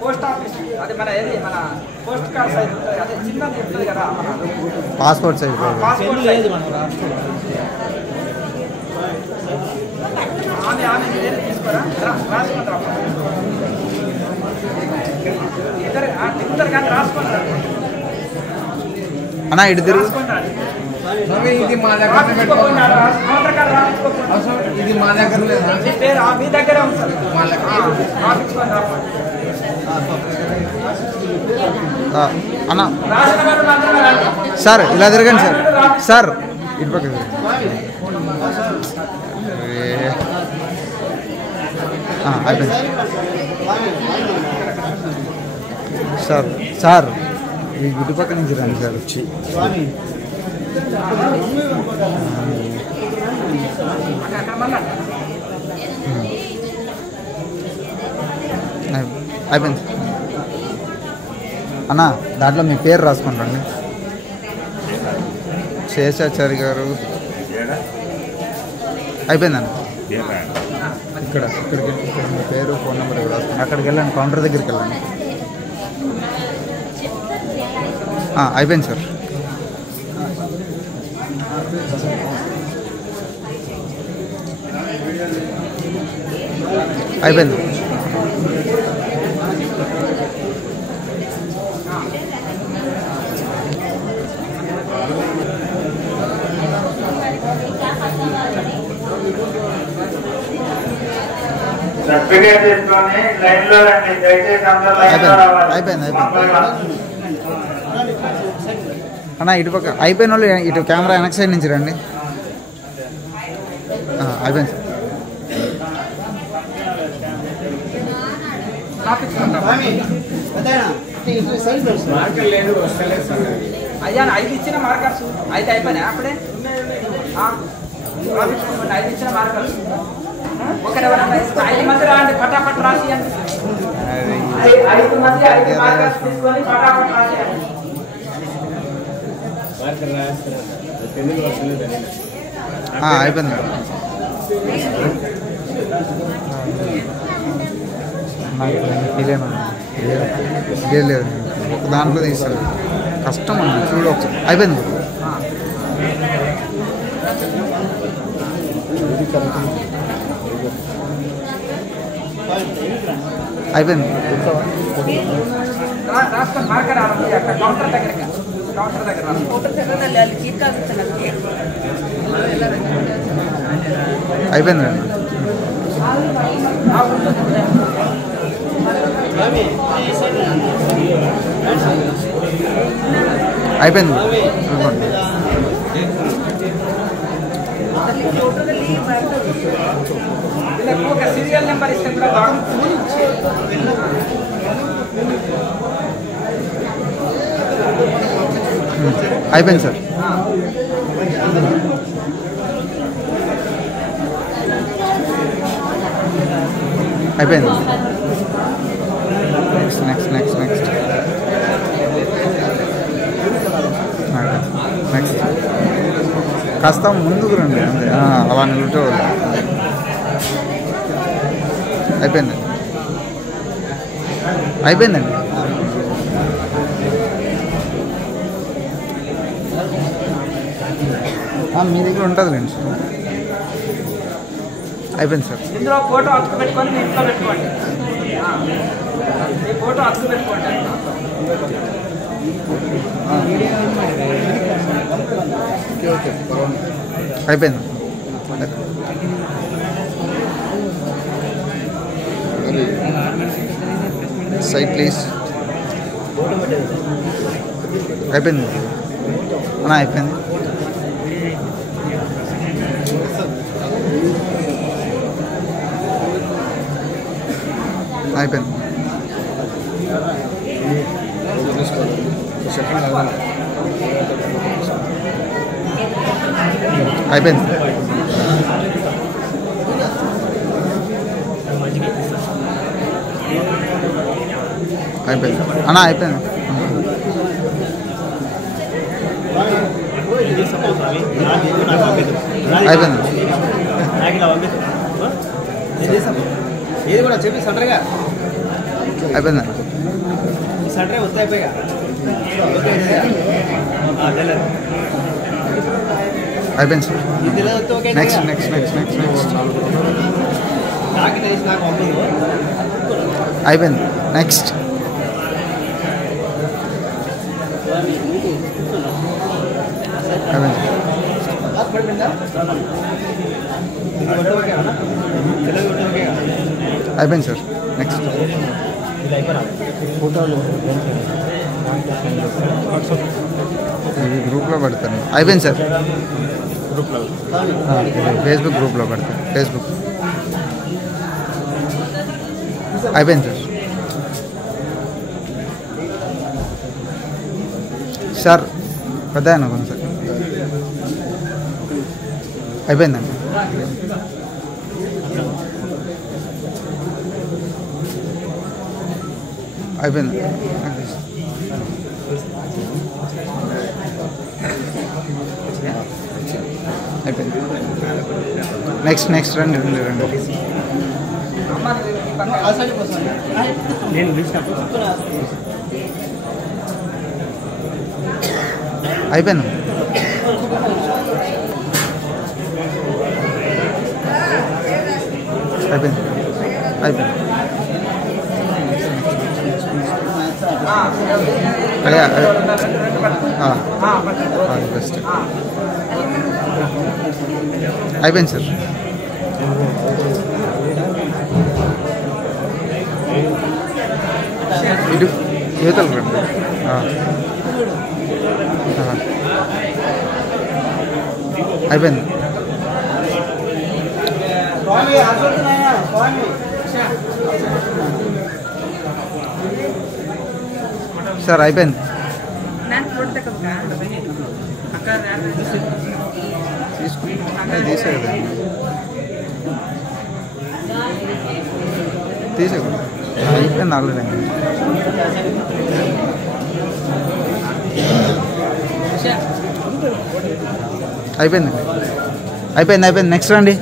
పోస్ట్ ఆఫీస్ అది మన ఏది మన పోస్ట్ కార్డ్ సైజ్ ఉంటుంది అదే చిన్నది ఉంటుంది కదా మన పాస్పోర్ట్ సైజ్ పాస్పోర్ట్ సైజ్ ఆమె ఆమె ఏది తీసుకోరా రాసుకుంటారా ఇద్దరు కానీ రాసుకుంటారా అన్న ఇటు తిరుగు ఇది మా దగ్గర ఇది మా దగ్గర లేదా మీ దగ్గరే ఉంది సార్ అన్న సార్ ఇలా తిరగండి సార్ సార్ ఇటు పక్క అయిపోయింది సార్ సార్ ఈ ఇటు పక్క నుంచి రండి సార్ వచ్చి అయిపోయింది అన్న దాంట్లో మీ పేరు రాసుకుంటాండి శేషాచారి గారు అయిపోయిందన్న ఇక్కడికి మీ పేరు ఫోన్ నెంబర్ రాసుకోండి అక్కడికి వెళ్ళండి కౌంటర్ దగ్గరికి వెళ్ళండి అయిపోయింది సార్ అయిపోయింది సర్టిఫికేట్ తీసుకొని లైన్ లో రండి. దయచేసి అందరూ లైన్ లో రావాలి. అయిపోయింది అన్న ఇటు పక్క అయిపోయిన వాళ్ళు ఇటు కెమెరా వెనక సైడ్ నుంచి రండి అయిపోయింది అయ్యా 5 ఇచ్చిన మార్కర్స్ అయితే అయిపోయినాయి అప్పుడే 5 ఇచ్చిన మార్కర్స్ ఒకరెవరన్నా 5 మంది రాండి పటాపట్ రాసి 5 మంది 5 మార్కర్స్ తీసుకొని పటాపట్ రాసి అయిపోయింది లేదు ఒక దాంట్లో తీస్తారు కష్టం అన్న చూడు ఒకసారి అయిపోయింది అయిపోయింది రాసుకొని మార్కర్ అక్కడ కౌంటర్ దగ్గర కౌంటర్ దగ్గర అయిపోయింది అయిపోయింది ఒక సీరియల్ నెంబర్ ఇస్తే కూడా బాగుంటుంది. అయిపోయింది సార్ అయిపోయింది next next next next next కాస్త ముందుకు రండి అంతే అలా నిలబెట్టేవాళ్ళు అయిపోయింది అయిపోయిందండి మీ దగ్గర ఉంటుంది లేండి అయిపోయింది సార్ ఇందులో ఫోటో అతుకు పెట్టుకొని మీ ఇంట్లో పెట్టుకోండి. ఈ ఫోటో అతుకు పెట్టుకోండి. అయిపోయింది సైడ్ ప్లీజ్ అయిపోయింది అయిపోయింది అయిపోయింది అయిపోయింది అయిపోయింది అన్నా అయిపోయింది అయిపోయింది ఏది కూడా చెప్పి సటర్గా అయిపోయింది సటరే వస్తే అయిపోయా అయిపోయింది sir next next next next next నాకు తెలిసి నాకు పంపదు అయిపోయింది నెక్స్ట్ అయిపోయింది సార్ నెక్స్ట్ ఇది గ్రూప్లో పెడతాను అయిపోయింది సార్ ఫేస్బుక్ గ్రూప్లో పెడతాను ఫేస్బుక్ అయిపోయింది సార్ పెద్ద అనుకోండి సార్ అయిపోయిందండి అయిపోయింది అయిపోయింది నెక్స్ట్ నెక్స్ట్ రండి రండి రండి అయిపోయింది అయిపోయింది అయిపోయింది బెస్ట్ అయిపోయింది సార్ ఇటు యువతలు రండి అయిపోయింది సార్ అయిపోయింది తీసే కదా తీసేకూడదు అయిపోయింది ఆల్రెడీ అయిపోయింది అయిపోయింది అయిపోయింది నెక్స్ట్ రండి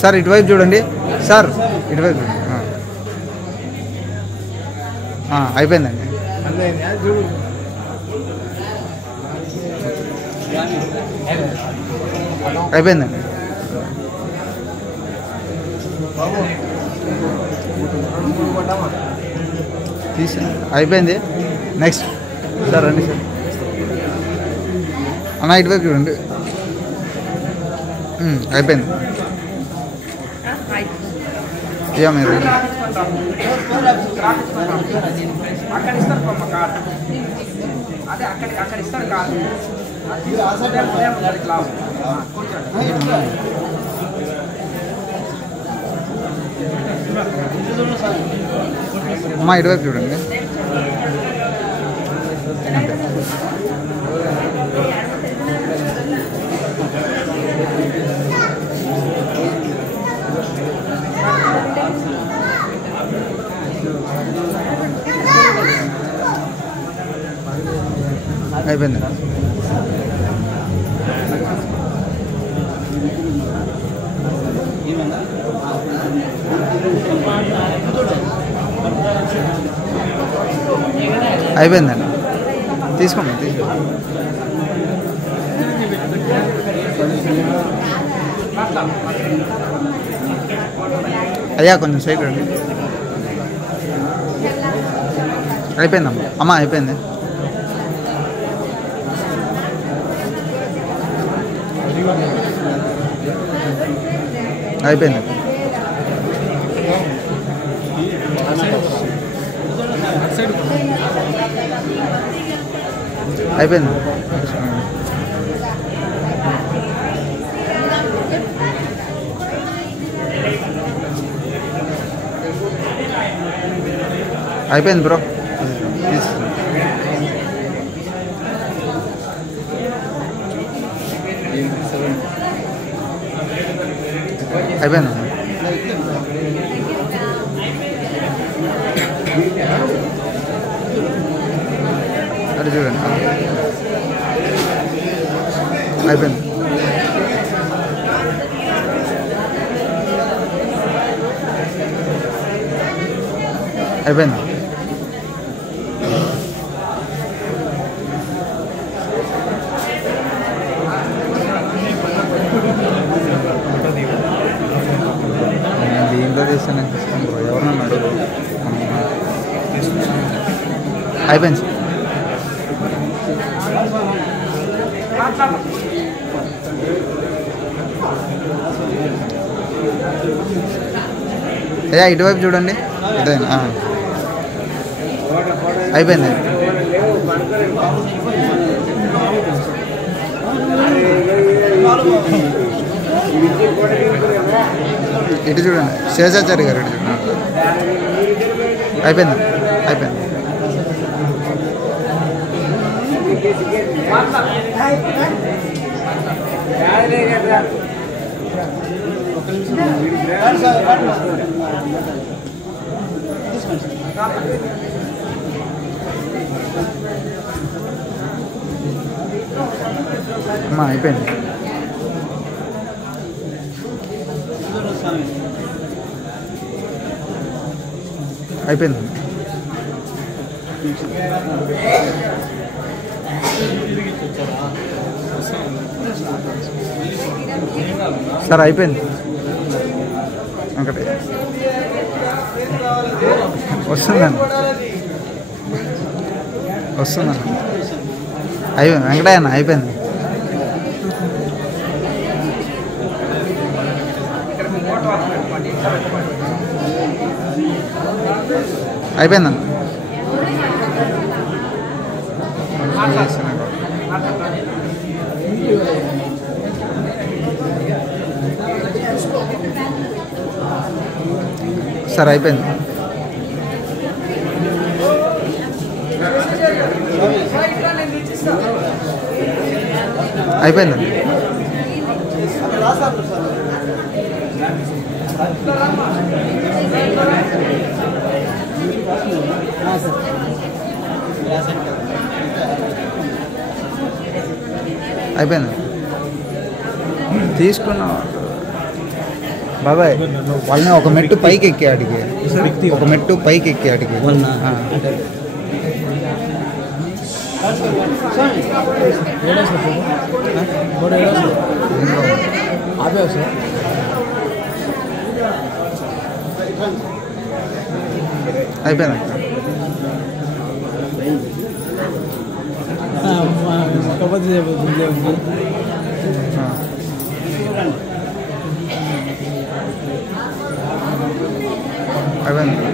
సార్ ఇటువైపు చూడండి సార్ ఇటువైపు చూడండి అయిపోయిందండి అయిపోయిందండి తీసా అయిపోయింది. నెక్స్ట్ సార్ రండి సార్. అన్న ఇటువైపు చూడండి. అయిపోయింది. ఇక మీరు అక్కడ ఇస్తారు కార్డు. అదే అక్కడ ఇస్తారు కార్డు. అమ్మా ఇటువైపు చూడండి. అయిపోయింది. అయిపోయిందండి. తీసుకోండి. అయ్యా కొంచెం సైడ్ రండి. అయిపోయిందమ్మా. అమ్మా అయిపోయింది. అయిపోయింది. అయిపోయింది. అయిపోయింది బ్రో. అయిపోయింది. అది చూడండి. అయిపోయింది. అయిపోయింది. దీంట్లో తీస్తాను. ఎవరన్నా అడుగు. అయిపోయింది సార్. అయ్యా ఇటువైపు చూడండి. ఇదేనా అయిపోయింది. ఇటు చూడండి. శేషాచారి గారు ఇటు చూడండి. అయిపోయింది. అయిపోయింది. అమ్మా అయిపోయింది. అయిపోయింది. సార్ అయిపోయింది. ఒకటి వస్తుందండి. వస్తుందండి. అయిపోయింది. వెంకటయ్య అయిపోయింది. అయిపోయిందండి. సార్ అయిపోయింది. అయిపోయిందండి. అయిపోయింది. తీసుకున్నా బాబాయ్ వాళ్ళని ఒక మెట్టు పైకి ఎక్కి అడిగి ఒక మెట్టు పైకి ఎక్కి అడిగి అయిపోయింది అయిపోయింది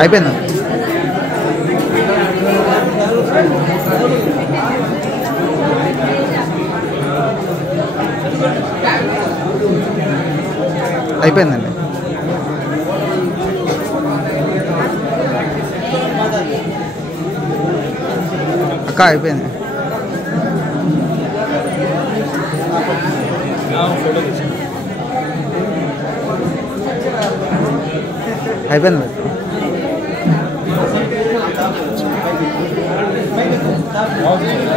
అయిపోయింది అయిపోయిందండి అక్క అయిపోయింది అయిపోయింది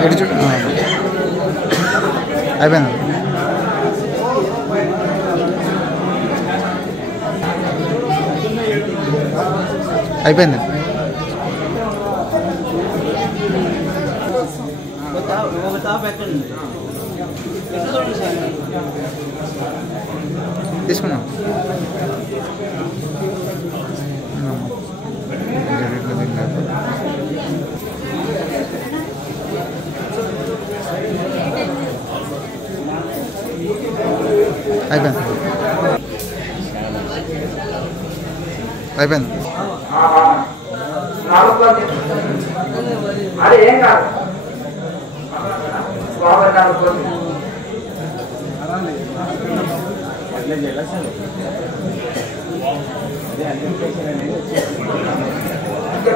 ఎటు చూడు అయిపోయింది అయిపోయింది తీసుకున్నాం అయిపోయింది అయిపోయింది అదే ఏం కాదు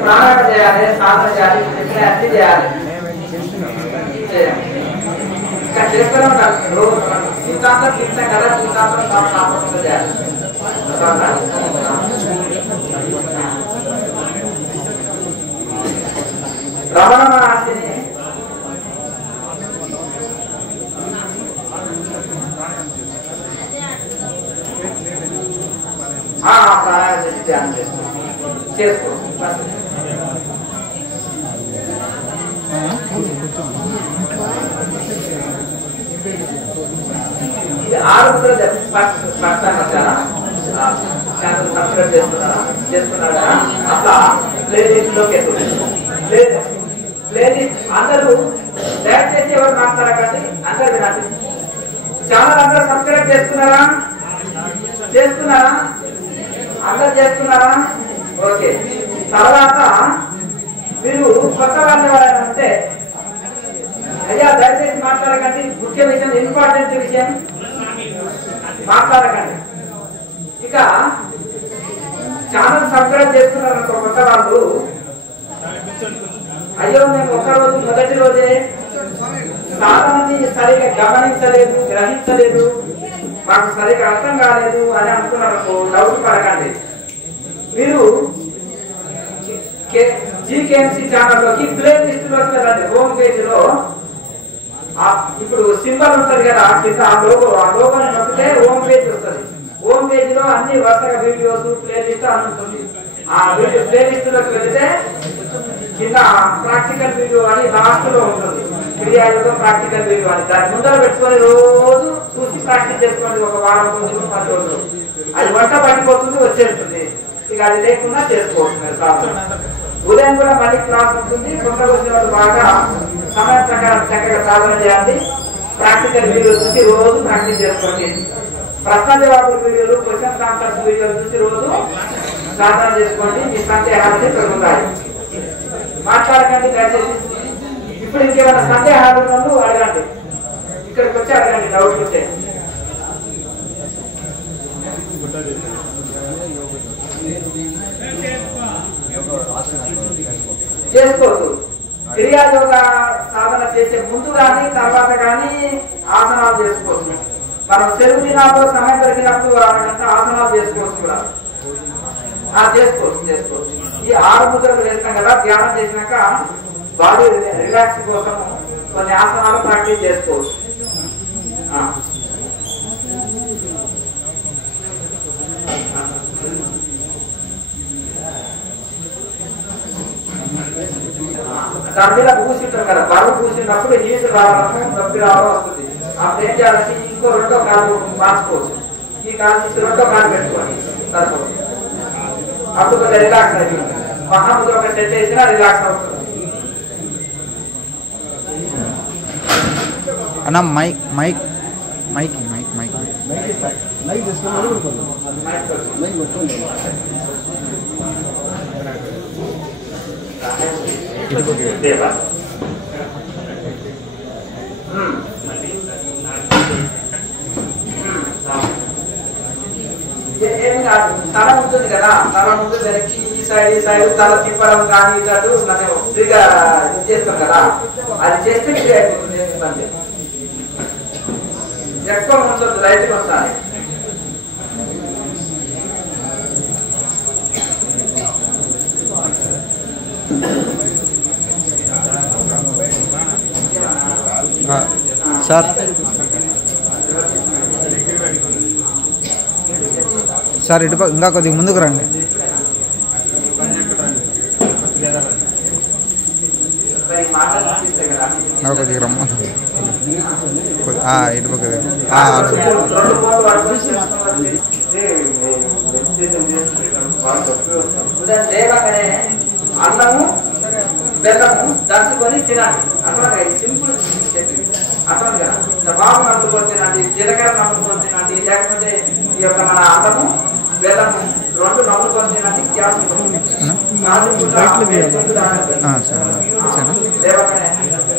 ప్రాణాయామం చేయాలి, సాధన చేయాలి, అన్ని చేయాలి. ఇంకా చేస్తూనే ఉండాలి. రోజు జీవితాంతం తింటాం కదా, జీవితాంతం సాధన చేయాలి. రమణ మహర్షిని ప్రాణాయామం చేసుకో. ఇది 6 సబ్స్క్రైబ్ చేస్తున్నారా అట్లా ప్లేలిస్ట్ లోకి ప్లేలిస్ట్ అందరూ దయచేసి ఎవరు మాట్లాడకండి, అందరు వినండి. ఛానల్ అందరూ సబ్స్క్రైబ్ చేస్తున్నారా? అందరు చేస్తున్నారా? ఓకే. తర్వాత మీరు కొత్త వాళ్ళు ఎవరైనా ఉంటే అయ్యా దయచేసి మాట్లాడకండి, ముఖ్య విషయం, ఇంపార్టెంట్ విషయం మాట్లాడకండి. ఇక ఛానల్ సబ్స్క్రైబ్ చేస్తున్నారు కొత్త వాళ్ళు, అయ్యో మేము ఒక్కరోజు మొదటి రోజే సాధనని సరిగా గమనించలేదు, గ్రహించలేదు, మాకు సరిగా అర్థం కాలేదు అని అనుకున్నారు. డౌట్ పడకండి. మీరు జీకేఎంసీ ఛానల్లోకి ప్లే లిస్ట్ లోకి వెళ్ళండి. హోమ్ పేజ్ లో ఇప్పుడు సింబల్ ఉంటది కదా కింద, ఆ లోగోని నొక్కితే హోమ్ పేజ్ వస్తుంది. హోమ్ పేజ్ లో అన్ని వరుసగా వీడియోస్ ప్లే లిస్ట్ అని ఉంటుంది. ఆ వీడియో ప్లే లిస్ట్ లోకి వెళితే కింద ప్రాక్టికల్ వీడియో అని లాస్ట్ లో ఉంటుంది. క్రియాయోగం ప్రాక్టికల్ వీడియో అని దాని ముందర పెట్టుకొని రోజు చూసి ప్రాక్టీస్ చేసుకోండి. ఒక వారం రోజులు 10 రోజులు అది వంట పడిపోతుంది, వచ్చేస్తుంది. ఇక అది లేకుండా చేసుకోవచ్చు. ఉదయం కూడా మళ్ళీ క్లాస్ ఉంటుంది. కొత్తగా వచ్చిన వాళ్ళు బాగా సమయం ప్రకారం చక్కగా సాధన చేయాలి. ప్రాక్టికల్ వీడియో చూసి రోజు ప్రాక్టీస్ చేసుకోండి. ప్రశ్న జవాబుల వీడియోలు, క్వశ్చన్ ఆన్సర్స్ వీడియోలు చూసి రోజు సాధన చేసుకోండి. మీ సందేహాలని పెరుగుతాయి. మాట్లాడకండి దయచేసి. ఇప్పుడు ఇంకేమైనా సందేహాలు ఉన్నప్పుడు అడగండి, ఇక్కడికి వచ్చి అడగండి డౌట్ ఉంటే. చేసుకోవచ్చు. క్రియాయోగ సాధన చేసే ముందు కానీ తర్వాత కానీ ఆసనాలు చేసుకోవచ్చు. మనం సెలవు దినాల్లో సమయం దొరికినప్పుడు ఆసనాలు చేసుకోవచ్చు కూడా. చేసుకోవచ్చు. ఈ 6 ముద్రలు వేస్తాం కదా, ధ్యానం చేసినాక బాడీ రిలాక్స్ కోసం కొన్ని ఆసనాలు ప్రాక్టీస్ చేసుకోవచ్చు. దాని మీద పూసింటాం కదా, బరువు పూసినప్పుడు హీట్ రావడం నొప్పి రావడం వస్తుంది. అప్పుడు ఏం చేయాలంటే ఇంకో రెండో కాలు మార్చుకోవచ్చు. ఈ కాలు తీసి రెండో కాలు పెట్టుకోండి సరిపోతుంది. అప్పుడు కొంచెం రిలాక్స్ అవుతుంది. మహాముద్ర ఒక సెట్ వేసినా రిలాక్స్ అవుతుంది. అన్న mic mic mic mic mic ఏమి కాదు, తల ఉంటుంది కదా, తల ముందు వెనక్కి ఈ సైడ్ తల తిప్పడం కానీ ఇటు మనం ఫ్రీగా ఇది చేస్తాం కదా, అది చేస్తే ఫ్రీ అయిపోతుంది. ఇబ్బంది ఎక్కువ ఉంచొద్దు, రైట్ ఉంచాలి. సార్ సార్ ఇటు ఇంకా కొద్దిగా ముందుకు రండి. కొద్దిగా రమ్మ ఇటు పక్క లేవగానే అన్నము బెల్లము దంచుకొని తినాలి. అట్లా సింపుల్ అట్లా కదా, బాబు నమ్ముకొని తినండి, జీలకర్ర నమ్ముకొని తినండి, లేకపోతే ఈ యొక్క మన అన్నము బెల్లము రెండు నమ్ముకొని తినండి. గ్యాస్ లేవగానే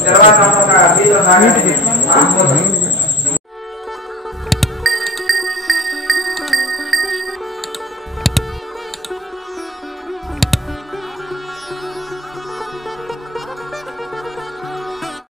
తర్వాత ఒక